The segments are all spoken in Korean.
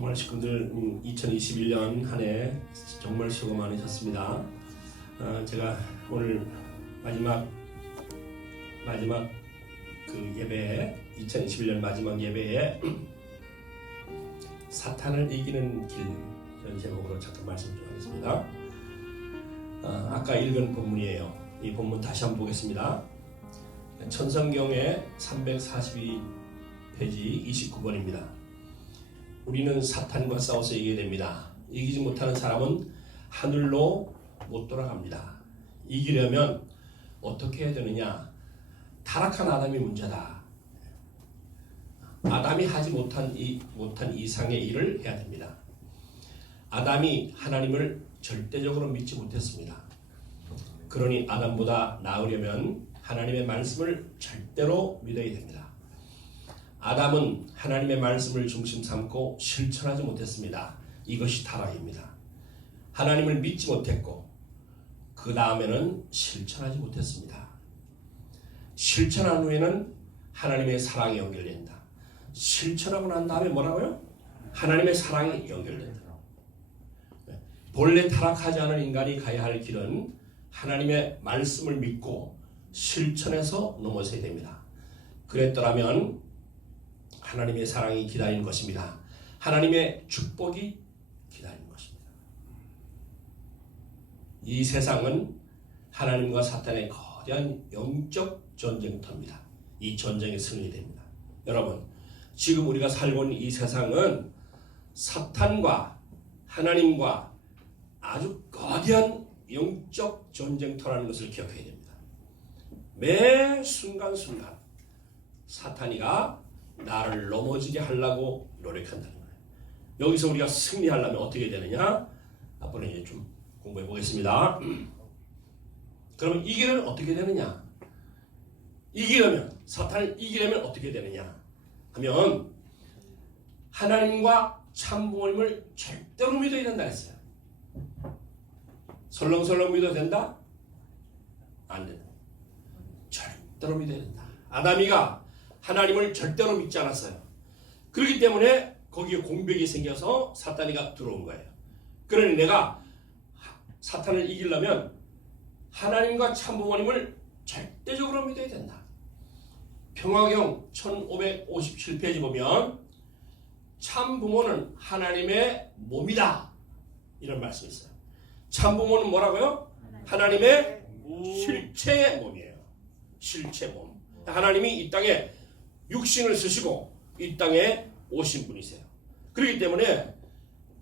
정말 식구들 2021년 한 해 정말 수고 많으셨습니다. 제가 오늘 마지막 그 예배에 2021년 마지막 예배에 사탄을 이기는 길 이런 제목으로 잠깐 말씀 좀 하겠습니다. 아까 읽은 본문이에요. 이 본문 다시 한번 보겠습니다. 천성경의 342페이지 29번입니다. 우리는 사탄과 싸워서 이기게 됩니다. 이기지 못하는 사람은 하늘로 못 돌아갑니다. 이기려면 어떻게 해야 되느냐? 타락한 아담이 문제다. 아담이 하지 못한 이상의 일을 해야 됩니다. 아담이 하나님을 절대적으로 믿지 못했습니다. 그러니 아담보다 나으려면 하나님의 말씀을 절대로 믿어야 됩니다. 아담은 하나님의 말씀을 중심 삼고 실천하지 못했습니다. 이것이 타락입니다. 하나님을 믿지 못했고 그 다음에는 실천하지 못했습니다. 실천한 후에는 하나님의 사랑이 연결된다. 실천하고 난 다음에 뭐라고요? 하나님의 사랑이 연결된다. 본래 타락하지 않은 인간이 가야 할 길은 하나님의 말씀을 믿고 실천해서 넘어서야 됩니다. 그랬더라면 하나님의 사랑이 기다리는 것입니다. 하나님의 축복이 기다리는 것입니다. 이 세상은 하나님과 사탄의 거대한 영적 전쟁터입니다. 이 전쟁에 승리됩니다. 여러분, 지금 우리가 살고 있는 이 세상은 사탄과 하나님과 아주 거대한 영적 전쟁터라는 것을 기억해야 됩니다. 매 순간순간 사탄이가 나를 넘어지게 하려고 노력한다는 거예요. 여기서 우리가 승리하려면 어떻게 되느냐? 앞으로 이제 좀 공부해 보겠습니다. 그러면 이기려면 어떻게 되느냐? 사탄을 이기려면 어떻게 되느냐 하면 하나님과 참 부모님을 절대로 믿어야 된다 했어요. 설렁설렁 믿어도 된다? 안 된다. 절대로 믿어야 된다. 아담이가 하나님을 절대로 믿지 않았어요. 그렇기 때문에 거기에 공백이 생겨서 사탄이가 들어온 거예요. 그러니 내가 사탄을 이기려면 하나님과 참부모님을 절대적으로 믿어야 된다. 평화경 1557페이지 보면 참부모는 하나님의 몸이다. 이런 말씀이 있어요. 참부모는 뭐라고요? 하나님의 실체의 몸이에요. 실체 몸. 하나님이 이 땅에 육신을 쓰시고 이 땅에 오신 분이세요. 그렇기 때문에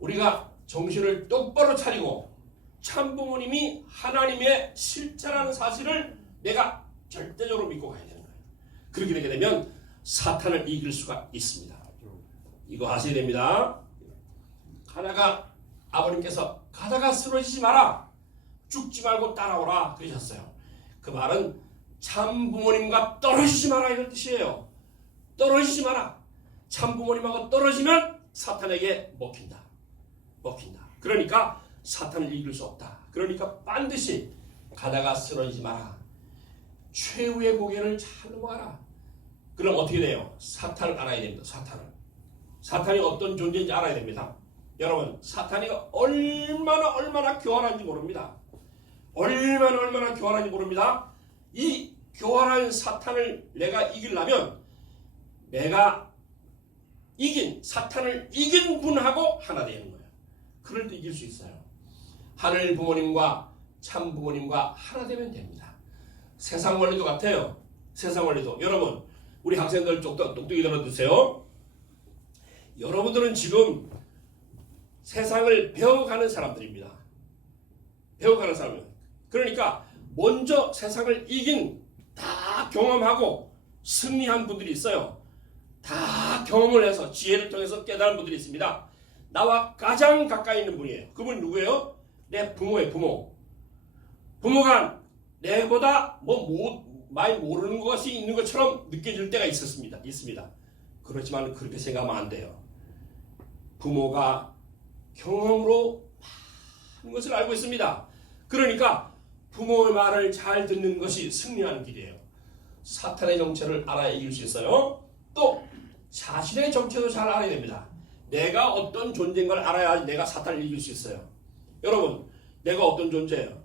우리가 정신을 똑바로 차리고 참부모님이 하나님의 실체라는 사실을 내가 절대적으로 믿고 가야 되는 거예요. 그렇게 되게 되면 사탄을 이길 수가 있습니다. 이거 아셔야 됩니다. 아버님께서 가다가 쓰러지지 마라. 죽지 말고 따라오라 그러셨어요. 그 말은 참부모님과 떨어지지 마라 이런 뜻이에요. 떨어지지 마라. 참부모님하고 떨어지면 사탄에게 먹힌다. 그러니까 사탄을 이길 수 없다. 그러니까 반드시 가다가 쓰러지지 마라. 최후의 고개를 잘 넘어가라. 그럼 어떻게 돼요? 사탄을 알아야 됩니다. 사탄이 어떤 존재인지 알아야 됩니다. 여러분, 사탄이 얼마나 교활한지 모릅니다. 얼마나 교활한지 모릅니다. 이 교활한 사탄을 내가 이기려면 내가 사탄을 이긴 분하고 하나 되는 거예요. 그럴 때 이길 수 있어요. 하늘 부모님과 참 부모님과 하나 되면 됩니다. 세상 원리도 같아요. 세상 원리도. 여러분, 우리 학생들 똑똑히 들어주세요. 여러분들은 지금 세상을 배워가는 사람들입니다. 배워가는 사람은. 그러니까 먼저 세상을 이긴 다 경험하고 승리한 분들이 있어요. 다 경험을 해서 지혜를 통해서 깨달은 분들이 있습니다. 나와 가장 가까이 있는 분이에요. 그분이 누구예요? 내 부모예요. 부모가 내보다 많이 모르는 것이 있는 것처럼 느껴질 때가 있습니다. 그렇지만 그렇게 생각하면 안 돼요. 부모가 경험으로 많은 것을 알고 있습니다. 그러니까 부모의 말을 잘 듣는 것이 승리하는 길이에요. 사탄의 정체를 알아야 이길 수 있어요. 또 자신의 정체도 잘 알아야 됩니다. 내가 어떤 존재인 걸 알아야 내가 사탄을 이길 수 있어요. 여러분, 내가 어떤 존재예요?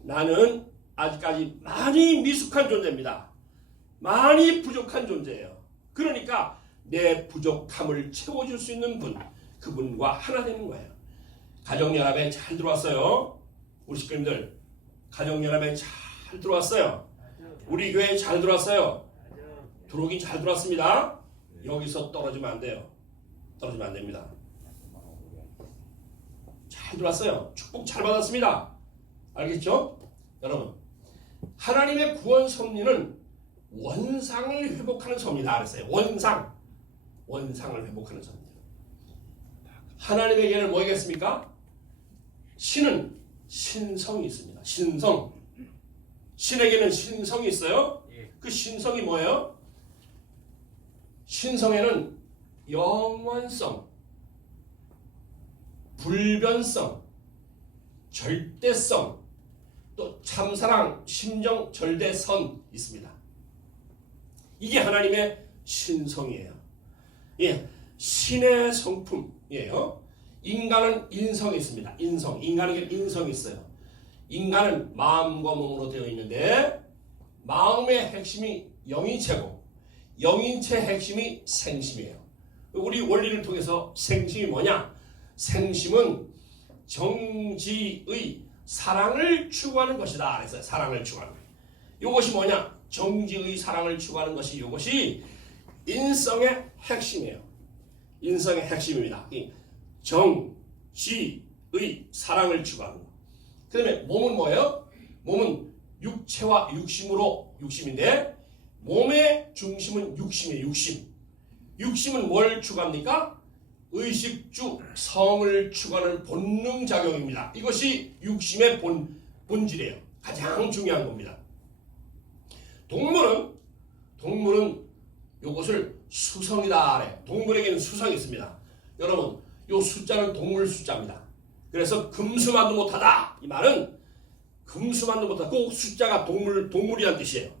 나는 아직까지 많이 미숙한 존재입니다. 많이 부족한 존재예요. 그러니까 내 부족함을 채워줄 수 있는 분, 그분과 하나 되는 거예요. 가정연합에 잘 들어왔어요. 우리 식구님들 가정연합에 잘 들어왔어요. 우리 교회에 잘 들어왔어요. 들어오긴 잘 들어왔습니다. 여기서 떨어지면 안 돼요. 떨어지면 안 됩니다. 잘 들어왔어요. 축복 잘 받았습니다. 알겠죠? 여러분, 하나님의 구원 섭리는 원상을 회복하는 섭리다 그랬어요. 원상을 회복하는 섭리. 하나님에게는 뭐겠습니까? 신은 신성이 있습니다. 신성. 신에게는 신성이 있어요. 그 신성이 뭐예요? 신성에는 영원성, 불변성, 절대성, 또 참사랑, 심정, 절대선 있습니다. 이게 하나님의 신성이에요. 예, 신의 성품이에요. 인간은 인성이 있습니다. 인간에게 인성이 있어요. 인간은 마음과 몸으로 되어 있는데 마음의 핵심이 영인체고 영인체 핵심이 생심이에요. 우리 원리를 통해서 생심이 뭐냐? 생심은 정지의 사랑을 추구하는 것이다. 그래서 사랑을 추구하는 거예요. 이것이 뭐냐? 정지의 사랑을 추구하는 것이 이것이 인성의 핵심이에요. 인성의 핵심입니다. 정지의 사랑을 추구하는 것. 그 다음에 몸은 뭐예요? 몸은 육체와 육심인데 몸의 중심은 육심이에요. 육심은 뭘 추구합니까? 의식주 성을 추구하는 본능작용입니다. 이것이 육심의 본질이에요. 가장 중요한 겁니다. 동물은 이것을 수성이다 그래. 동물에게는 수성이 있습니다. 여러분, 이 숫자는 동물 숫자입니다. 그래서 금수만도 못하다. 이 말은 금수만도 못하다. 꼭 숫자가 동물이란 뜻이에요.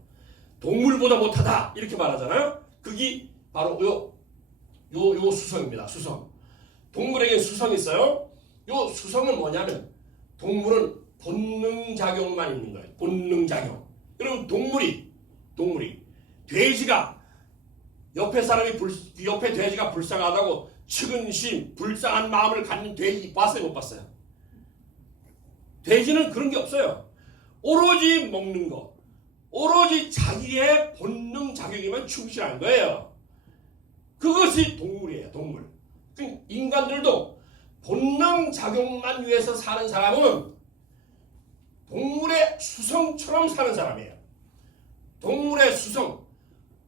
동물보다 못하다 이렇게 말하잖아요. 그게 바로 요 수성입니다. 수성. 동물에게 수성이 있어요. 요 수성은 뭐냐면 동물은 본능작용만 있는 거예요. 본능작용. 여러분 동물이 돼지가 옆에 돼지가 불쌍하다고 측은심, 불쌍한 마음을 갖는 돼지 봤어요? 못 봤어요? 돼지는 그런 게 없어요. 오로지 먹는 거, 오로지 자기의 본능 작용에만 충실한 거예요. 그것이 동물이에요. 동물. 인간들도 본능 작용만 위해서 사는 사람은 동물의 수성처럼 사는 사람이에요. 동물의 수성,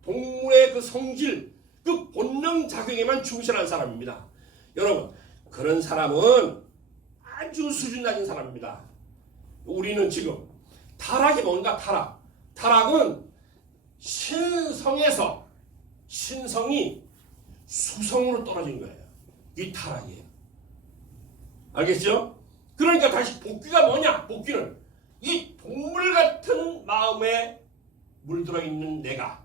동물의 그 성질, 그 본능 작용에만 충실한 사람입니다. 여러분, 그런 사람은 아주 수준 낮은 사람입니다. 우리는 지금 타락이 뭔가 타락은 신성에서 신성이 수성으로 떨어진 거예요. 이 타락이에요. 알겠죠? 그러니까 다시 복귀가 뭐냐? 복귀는 이 동물 같은 마음에 물들어 있는 내가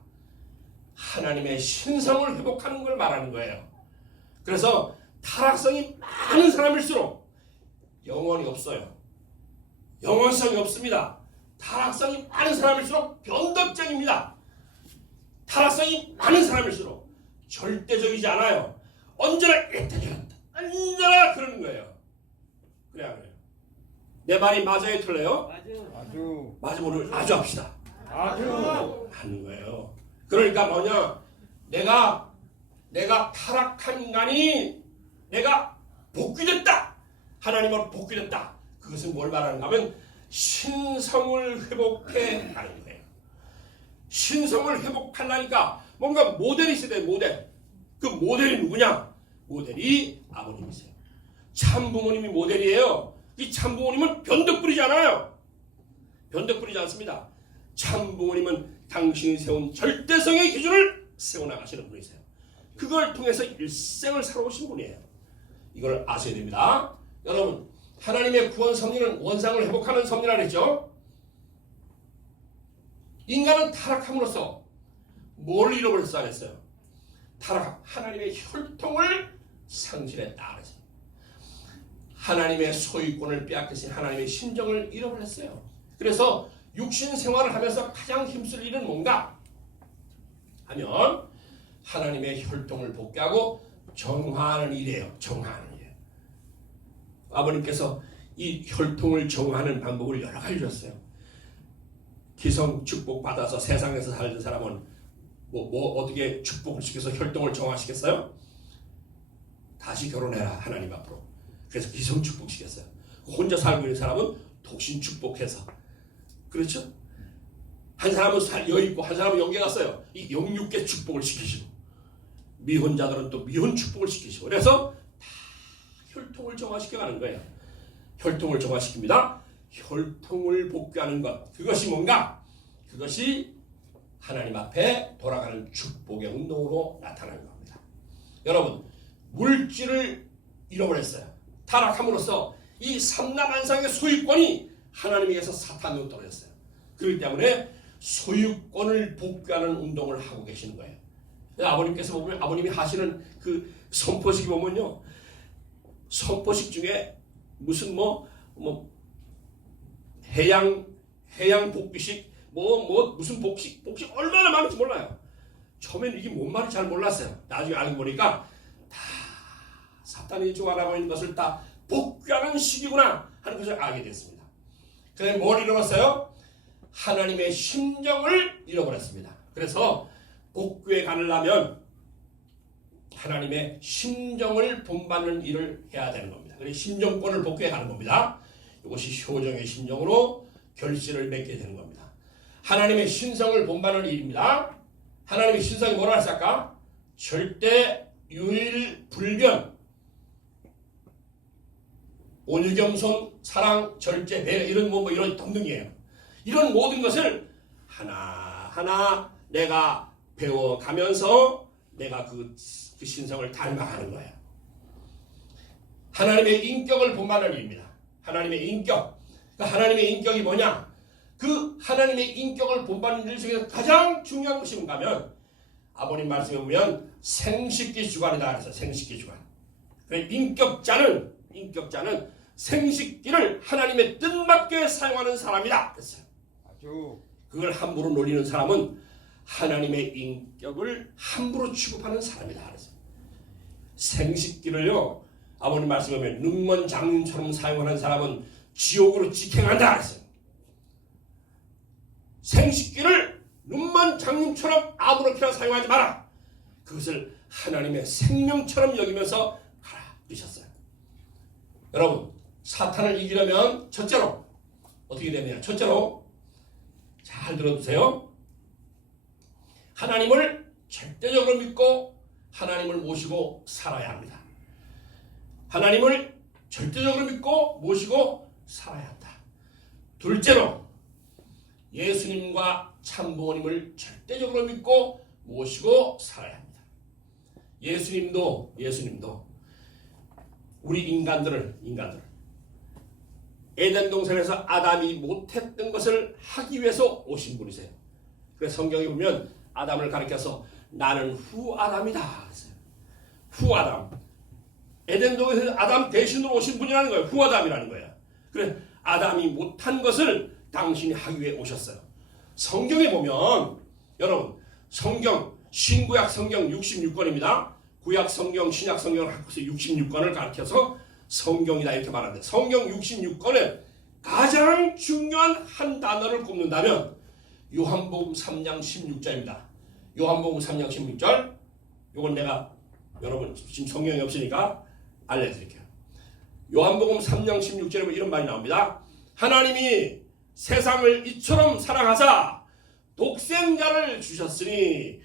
하나님의 신성을 회복하는 걸 말하는 거예요. 그래서 타락성이 많은 사람일수록 영원이 없어요. 영원성이 없습니다. 타락성이 많은 사람일수록 변덕적입니다. 타락성이 많은 사람일수록 절대적이지 않아요. 언제나 언제나 그러는 거예요. 그래야 그래요. 내 말이 맞아요, 틀려요? 맞으면 오늘 아주 합시다. 하는 거예요. 그러니까 뭐냐? 내가 타락한 인간이 내가 복귀됐다. 하나님으로 복귀됐다. 그것은 뭘 말하는가 하면 신성을 회복해 하는 거예요. 신성을 회복하려니까 뭔가 모델이 있어야 돼요. 모델. 그 모델이 누구냐? 모델이 아버님이세요. 참부모님이 모델이에요. 이 참부모님은 변덕 부리지 않아요. 변덕 부리지 않습니다. 참부모님은 당신이 세운 절대성의 기준을 세워나가시는 분이세요. 그걸 통해서 일생을 살아오신 분이에요. 이걸 아셔야 됩니다. 여러분, 하나님의 구원 섭리는 원상을 회복하는 섭리라 그랬죠. 인간은 타락함으로써 뭘 잃어버렸어 안 했어요? 하나님의 혈통을 상실했다 그래서 하나님의 소유권을 빼앗겼으니 하나님의 심정을 잃어버렸어요. 그래서 육신 생활을 하면서 가장 힘쓸 일은 뭔가 하면 하나님의 혈통을 복귀하고 정화하는 일이에요. 정화하는 일이에요. 아버님께서 이 혈통을 정화하는 방법을 여러 가지 주셨어요. 기성 축복 받아서 세상에서 살던 사람은 어떻게 축복을 시켜서 혈통을 정화시켰어요? 다시 결혼해라 하나님 앞으로. 그래서 기성 축복 시켰어요. 혼자 살고 있는 사람은 독신 축복해서. 그렇죠? 한 사람은 여 있고 한 사람은 영계 갔어요. 이 영육계 축복을 시키시고 미혼자들은 또 미혼 축복을 시키시고 그래서 다 혈통을 정화시켜가는 거예요. 혈통을 정화시킵니다. 혈통을 복귀하는 것 그것이 뭔가? 그것이 하나님 앞에 돌아가는 축복의 운동으로 나타나는 겁니다. 여러분 물질을 잃어버렸어요. 타락함으로써 이 삼라만상의 소유권이 하나님에게서 사탄으로 떨어졌어요. 그렇기 때문에 소유권을 복귀하는 운동을 하고 계시는 거예요. 아버님께서 보면 아버님이 하시는 그 선포식이 보면요. 선포식 중에 무슨 해양 복귀식 무슨 복식 얼마나 많은지 몰라요. 처음에는 이게 뭔 말인지 잘 몰랐어요. 나중에 알고 보니까 다 사탄이 주관하고 있는 것을 다 복귀하는 시기구나 하는 것을 알게 됐습니다. 그래서 뭘 잃어버렸어요? 하나님의 심정을 잃어버렸습니다. 그래서 복귀에 가려면 하나님의 심정을 본받는 일을 해야 되는 겁니다. 그래서 심정권을 복귀해 가는 겁니다. 이것이 효정의 심정으로 결실을 맺게 되는 겁니다. 하나님의 신성을 본받는 일입니다. 하나님의 신성이 뭐라 했을까? 절대, 유일, 불변, 온유겸손, 사랑, 절제, 배려 이런 이런 등등이에요. 이런 모든 것을 하나하나 내가 배워가면서 내가 그 신성을 닮아가는 거예요. 하나님의 인격을 본받는 일입니다. 하나님의 인격. 하나님의 인격이 뭐냐? 그 하나님의 인격을 본받는 일 중에서 가장 중요한 것이 뭔가 하면 아버님 말씀에 보면 생식기 주관이다 그래서 생식기 주관. 인격자는 생식기를 하나님의 뜻맞게 사용하는 사람이다 그랬어요. 그걸 함부로 놀리는 사람은 하나님의 인격을 함부로 취급하는 사람이다 그랬어요. 생식기를요 아버님 말씀에 보면 능먼 장님처럼 사용하는 사람은 지옥으로 직행한다 그랬어요. 생식기를 눈먼 장님처럼 아무렇게나 사용하지 마라. 그것을 하나님의 생명처럼 여기면서 가라 그러셨어요. 여러분 사탄을 이기려면 첫째로 어떻게 되느냐? 첫째로 잘 들어주세요. 하나님을 절대적으로 믿고 하나님을 모시고 살아야 합니다. 하나님을 절대적으로 믿고 모시고 살아야 한다. 둘째로 예수님과 참부모님을 절대적으로 믿고 모시고 살아야 합니다. 예수님도 우리 인간들을 에덴 동산에서 아담이 못했던 것을 하기 위해서 오신 분이세요. 그래서 성경에 보면 아담을 가리켜서 나는 후아담이다 그랬어요. 후아담. 에덴 동산에서 아담 대신으로 오신 분이라는 거예요. 후아담이라는 거예요. 그래 아담이 못한 것을 당신이 하기 위해 오셨어요. 성경에 보면 여러분 성경 신구약 성경 66권입니다. 구약 성경 신약 성경을 합해서 66권을 가르쳐서 성경이다 이렇게 말하는데 성경 66권에 가장 중요한 한 단어를 꼽는다면 요한복음 3장 16절입니다. 요한복음 3장 16절 요건 내가 여러분 지금 성경이 없으니까 알려드릴게요. 요한복음 3장 16절에 보면 이런 말이 나옵니다. 하나님이 세상을 이처럼 사랑하사 독생자를 주셨으니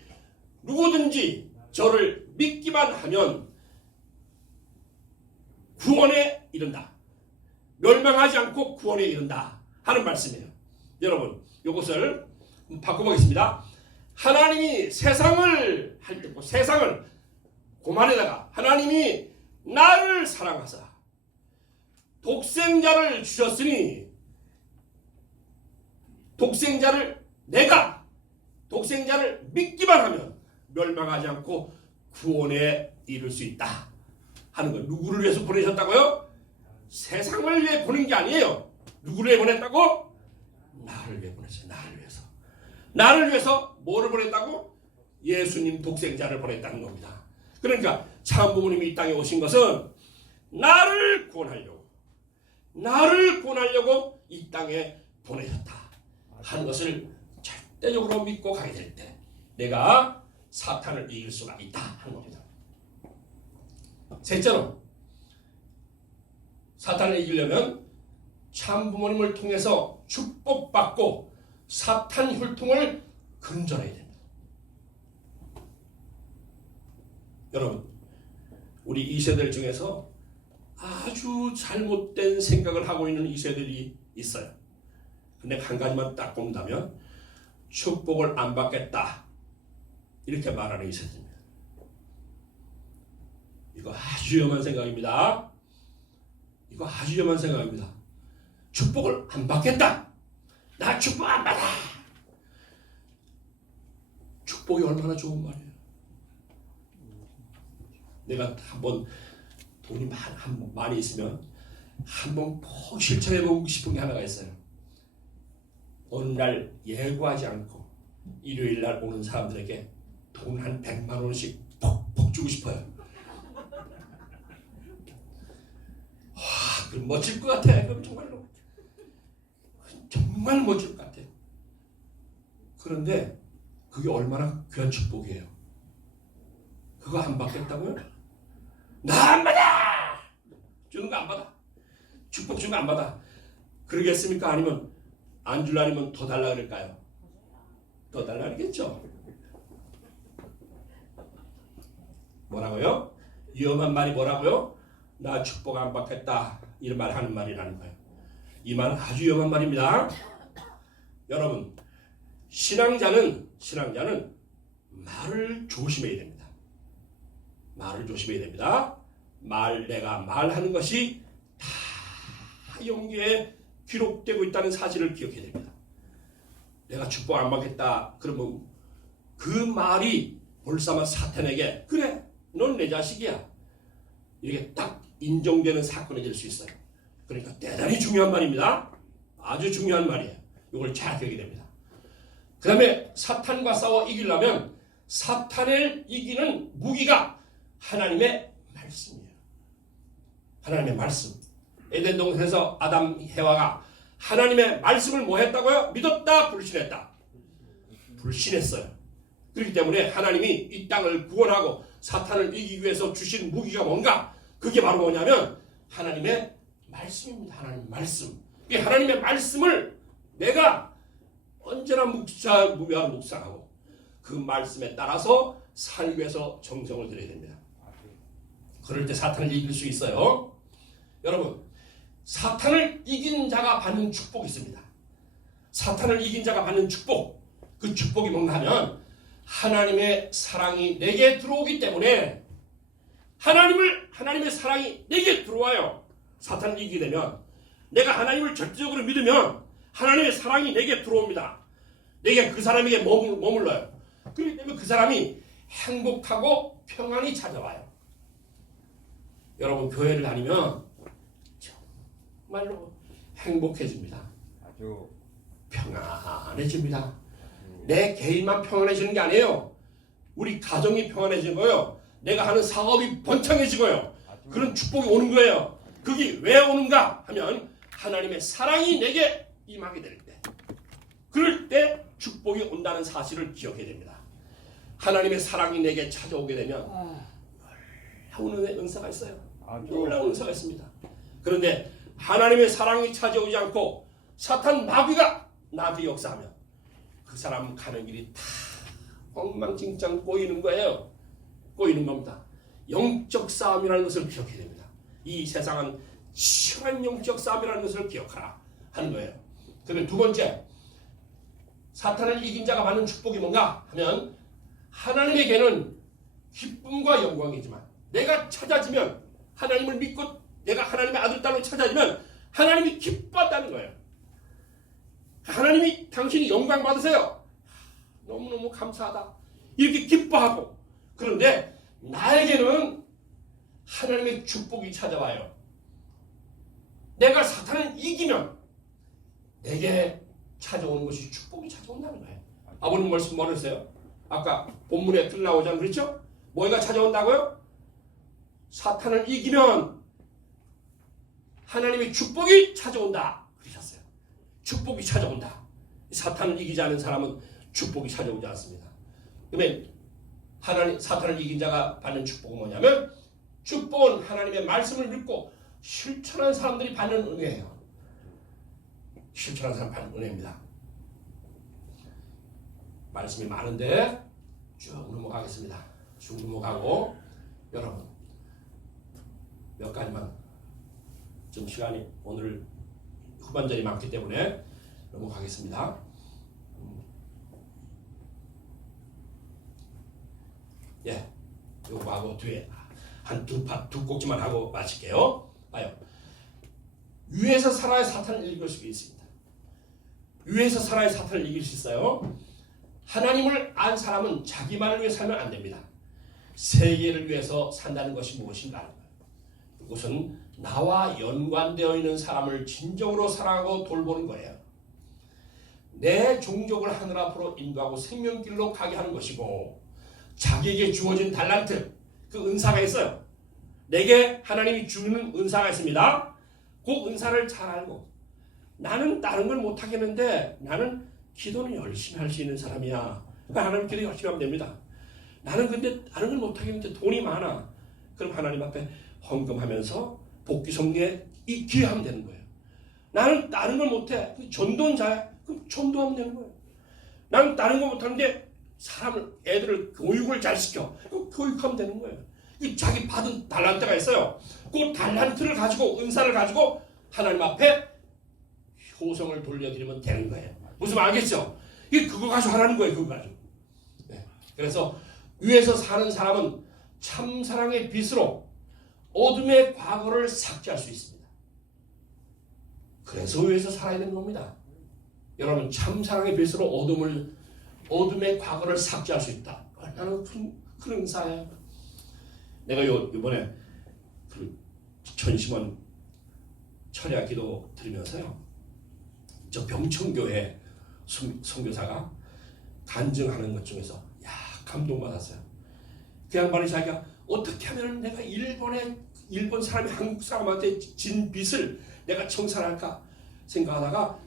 누구든지 저를 믿기만 하면 구원에 이른다. 멸망하지 않고 구원에 이른다 하는 말씀이에요. 여러분 이것을 바꿔보겠습니다. 하나님이 세상을 할 때 세상을 고만에다가 하나님이 나를 사랑하사 독생자를 주셨으니 독생자를 믿기만 하면 멸망하지 않고 구원에 이를 수 있다. 하는 거예요. 누구를 위해서 보내셨다고요? 세상을 위해 보낸 게 아니에요. 누구를 위해 보냈다고? 나를 위해 보냈어요. 나를 위해서. 나를 위해서 뭐를 보냈다고? 예수님 독생자를 보냈다는 겁니다. 그러니까 참 부모님이 이 땅에 오신 것은 나를 구원하려고 이 땅에 보내셨다 하는 것을 절대적으로 믿고 가게 될 때 내가 사탄을 이길 수가 있다 하는 겁니다. 셋째로 사탄을 이기려면 참 부모님을 통해서 축복받고 사탄 혈통을 근절해야 됩니다. 여러분, 우리 2세들 중에서 아주 잘못된 생각을 하고 있는 2세들이 있어요. 근데 한 가지만 딱 꼽는다면 축복을 안 받겠다 이렇게 말하는 2세들입니다. 이거 아주 위험한 생각입니다. 이거 아주 위험한 생각입니다. 축복을 안 받겠다. 나 축복 안 받아. 축복이 얼마나 좋은 말이에요. 내가 한번 돈이 많이 있으면 한번 꼭 실천해보고 싶은 게 하나가 있어요. 어느 날 예고하지 않고 일요일 날 오는 사람들에게 돈 한 100만 원씩 퍽퍽 주고 싶어요. 와, 그럼 멋질 것 같아. 그럼 정말 멋질 것 같아. 그런데 그게 얼마나 귀한 축복이에요. 그거 안 받겠다고요? 나 안 받아! 주는 거 안 받아. 축복 주는 거 안 받아. 그러겠습니까? 아니면 안 줄라 아니면 더 달라 그럴까요? 더 달라 그러겠죠. 뭐라고요? 위험한 말이 뭐라고요? 나 축복 안 받겠다. 이런 말 하는 말이라는 거예요. 이 말은 아주 위험한 말입니다. 여러분, 신앙자는 말을 조심해야 됩니다. 말을 조심해야 됩니다. 내가 말하는 것이 다 영계에 기록되고 있다는 사실을 기억해야 됩니다. 내가 축복 안 받겠다 그러면 그 말이 볼사마 사탄에게 그래 넌 내 자식이야 이렇게 딱 인정되는 사건이 될 수 있어요. 그러니까 대단히 중요한 말입니다. 아주 중요한 말이에요. 이걸 잘 기억해야 됩니다. 그 다음에 사탄과 싸워 이기려면 사탄을 이기는 무기가 하나님의 말씀이에요. 하나님의 말씀. 에덴 동산에서 아담 해와가 하나님의 말씀을 뭐 했다고요? 믿었다, 불신했다. 불신했어요. 그렇기 때문에 하나님이 이 땅을 구원하고 사탄을 이기기 위해서 주신 무기가 뭔가? 그게 바로 뭐냐면 하나님의 말씀입니다. 하나님의 말씀. 이 하나님의 말씀을 내가 언제나 묵상하고 그 말씀에 따라서 살기 위해서 정성을 들여야 됩니다. 그럴 때 사탄을 이길 수 있어요. 여러분, 사탄을 이긴 자가 받는 축복이 있습니다. 사탄을 이긴 자가 받는 축복. 그 축복이 뭔가 하면 하나님의 사랑이 내게 들어오기 때문에 하나님의 사랑이 내게 들어와요. 사탄을 이기게 되면 내가 하나님을 절대적으로 믿으면 하나님의 사랑이 내게 들어옵니다. 내게 그 사람에게 머물러요. 그렇기 때문에 그 사람이 행복하고 평안이 찾아와요. 여러분 교회를 다니면 정말로 행복해집니다. 아주 평안해집니다. 내 개인만 평안해지는 게 아니에요. 우리 가정이 평안해지는 거예요. 내가 하는 사업이 번창해지고요. 그런 축복이 오는 거예요. 그게 왜 오는가 하면 하나님의 사랑이 내게 임하게 될 때, 그럴 때 축복이 온다는 사실을 기억해야 됩니다. 하나님의 사랑이 내게 찾아오게 되면 놀라운 은사가 있어요. 놀라운 은사가 있습니다. 그런데 하나님의 사랑이 찾아오지 않고 사탄 마귀가 나한테 역사하면 그 사람 가는 길이 다 엉망진창 꼬이는 거예요. 꼬이는 겁니다. 영적 싸움이라는 것을 기억해야 됩니다. 이 세상은 치열한 영적 싸움이라는 것을 기억하라 하는 거예요. 그러면 두 번째, 사탄을 이긴 자가 받는 축복이 뭔가 하면 하나님에게는 기쁨과 영광이지만 내가 찾아지면 하나님을 믿고 내가 하나님의 아들 딸로 찾아지면 하나님이 기뻐한다는 거예요. 하나님이 당신이 영광 받으세요. 너무너무 감사하다. 이렇게 기뻐하고, 그런데 나에게는 하나님의 축복이 찾아와요. 내가 사탄을 이기면 내게 찾아오는 것이 축복이 찾아온다는 거예요. 아버님 말씀 뭐랬어요? 아까 본문에 나오잖아요. 그렇죠? 뭐가 찾아온다고요? 사탄을 이기면 하나님의 축복이 찾아온다 그러셨어요. 축복이 찾아온다. 사탄을 이기지 않은 사람은 축복이 찾아오지 않습니다. 그러면 사탄을 이긴 자가 받는 축복은 뭐냐면, 축복은 하나님의 말씀을 믿고 실천한 사람들이 받는 은혜예요. 실천한 사람 받는 은혜입니다. 말씀이 많은데 쭉 넘어가겠습니다. 쭉 넘어가고, 여러분 몇 가지만, 좀 시간이 오늘 후반전이 많기 때문에 넘어가겠습니다. 예, 요거 하고 뒤에 한 두 꼭지만 하고 마칠게요. 봐요. 위에서 살아야 사탄을 이길 수 있습니다. 위에서 살아야 사탄을 이길 수 있어요. 하나님을 안 사람은 자기만을 위해 살면 안 됩니다. 세계를 위해서 산다는 것이 무엇인가? 그것은 나와 연관되어 있는 사람을 진정으로 사랑하고 돌보는 거예요. 내 종족을 하늘 앞으로 인도하고 생명길로 가게 하는 것이고, 자기에게 주어진 달란트, 그 은사가 있어요. 내게 하나님이 주는 은사가 있습니다. 그 은사를 잘 알고, 나는 다른 걸 못하겠는데 나는 기도는 열심히 할 수 있는 사람이야. 그러니까 하나님 기도 열심히 하면 됩니다. 나는 근데 다른 걸 못하겠는데 돈이 많아. 그럼 하나님 앞에 헌금하면서 복귀 성례에 기여하면 되는 거예요. 나는 다른 걸 못해. 전도자야. 그럼 전도하면 되는 거예요. 나는 다른 거 못하는데 애들을 교육을 잘 시켜. 그럼 교육하면 되는 거예요. 자기 받은 달란트가 있어요. 그 달란트를 가지고, 은사를 가지고 하나님 앞에 효성을 돌려드리면 되는 거예요. 무슨 말 알겠죠? 그거 가지고 하라는 거예요. 그거 가지고. 네. 그래서 위에서 사는 사람은 참사랑의 빛으로 어둠의 과거를 삭제할 수 있습니다. 그래서 위에서 살아야 되는 겁니다. 여러분, 참사랑의 빛으로 어둠의 과거를 삭제할 수 있다. 얼마나 큰 은사예요. 내가 이번에 그 전심원 철야 기도 들으면서요, 저 병천교회 선교사가 간증하는 것 중에서 감동받았어요. 그 양반이 자기가 어떻게 하면 내가 일본 사람이 한국 사람한테 진 빚을 내가 청산할까 생각하다가,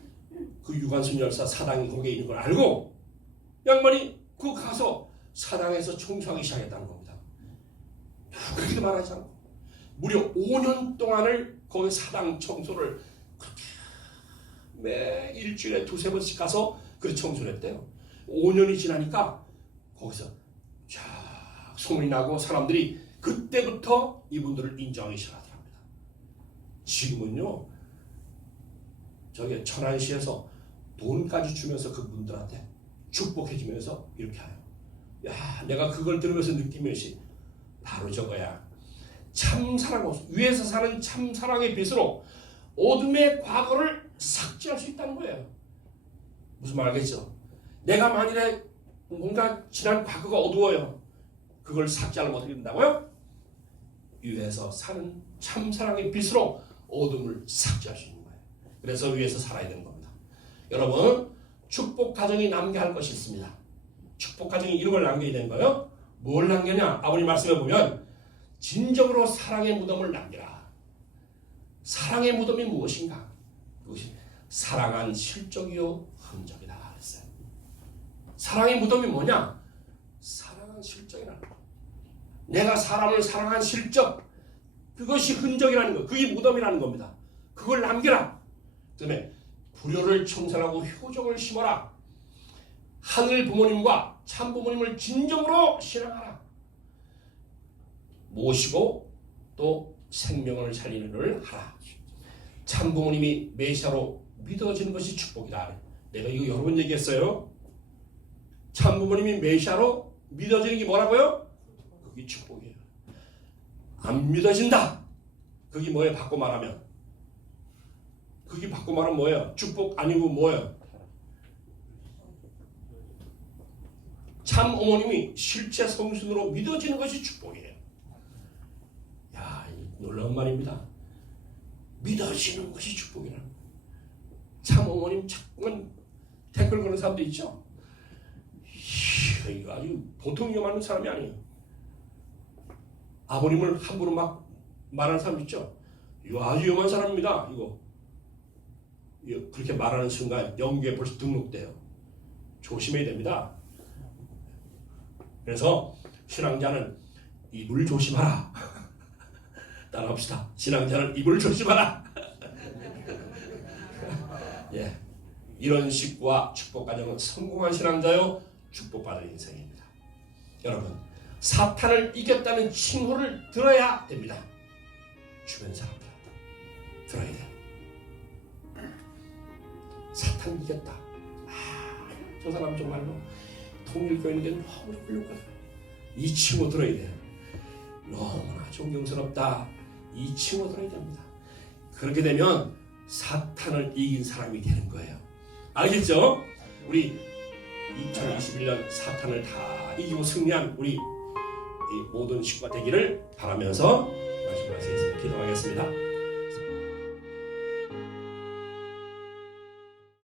그 유관순 열사 사당이 거기에 있는 걸 알고 양반이 그 가서 사당에서 청소하기 시작했다는 겁니다. 그렇게 말하지 않고 무려 5년 동안을 거기 사당 청소를 그렇게 매 일주일에 2-3번씩 가서 그렇게 청소를 했대요. 5년이 지나니까 거기서 쫙 소문이 나고 사람들이 그때부터 이분들을 인정하기 시작하더랍니다. 지금은요, 저기 천안시에서 돈까지 주면서 그분들한테 축복해주면서 이렇게 해요. 내가 그걸 들으면서 느낀 것이 바로 저거야. 참사랑, 위에서 사는 참사랑의 빛으로 어둠의 과거를 삭제할 수 있다는 거예요. 무슨 말 알겠죠? 내가 만일에 뭔가 지난 과거가 어두워요. 그걸 삭제하려면 어떻게 된다고요? 위에서 사는 참사랑의 빛으로 어둠을 삭제할 수 있는 거예요. 그래서 위에서 살아야 되는 겁니다. 여러분, 축복 가정이 남겨야 할 것이 있습니다. 축복 가정이 이런 걸 남겨야 되는 거예요. 뭘 남겨냐? 아버님 말씀에 보면 진정으로 사랑의 무덤을 남겨라. 사랑의 무덤이 무엇인가? 그것이 사랑한 실적이요 흔적이다 그랬어요. 사랑의 무덤이 뭐냐? 사랑한 실적이라는 거. 내가 사람을 사랑한 실적, 그것이 흔적이라는 거, 그게 무덤이라는 겁니다. 그걸 남겨라. 그다음에 불효를 청산하고 효정을 심어라. 하늘 부모님과 참 부모님을 진정으로 신앙하라. 모시고 또 생명을 살리는 일을 하라. 참 부모님이 메시아로 믿어지는 것이 축복이다. 내가 이거 여러 번 얘기했어요. 참 부모님이 메시아로 믿어지는 게 뭐라고요? 그게 축복이에요. 안 믿어진다. 그게 뭐예요? 바꿔 말하면. 그게 바꿔 말하면 뭐예요? 축복 아니고 뭐예요? 참 어머님이 실제 성신으로 믿어지는 것이 축복이에요. 놀라운 말입니다. 믿어지는 것이 축복이라는 거예요. 참 어머님 자꾸만 댓글 거는 사람도 있죠. 이거 아주 보통 위험한 사람이 아니에요. 아버님을 함부로 막 말하는 사람 있죠. 이거 아주 위험한 사람입니다. 이거 그렇게 말하는 순간 영계에 벌써 등록돼요. 조심해야 됩니다. 그래서 신앙자는 입을 조심하라. 따라합시다. 신앙자는 입을 조심하라. 예, 이런 식과 축복 과정은 성공한 신앙자요 축복받을 인생입니다. 여러분, 사탄을 이겼다는 칭호를 들어야 됩니다. 주변 사람들한테 들어야 돼요. 사탄 이겼다. 저 사람 정말로 통일교회인데 너무 훌륭하다. 이 칭호 들어야 돼요. 너무나 존경스럽다. 이 칭호 들어야 됩니다. 그렇게 되면 사탄을 이긴 사람이 되는 거예요. 알겠죠? 우리 2021년 사탄을 다 이기고 승리한 우리 모든 식구가 되기를 바라면서 말씀을 하시겠습니다. 기도하겠습니다.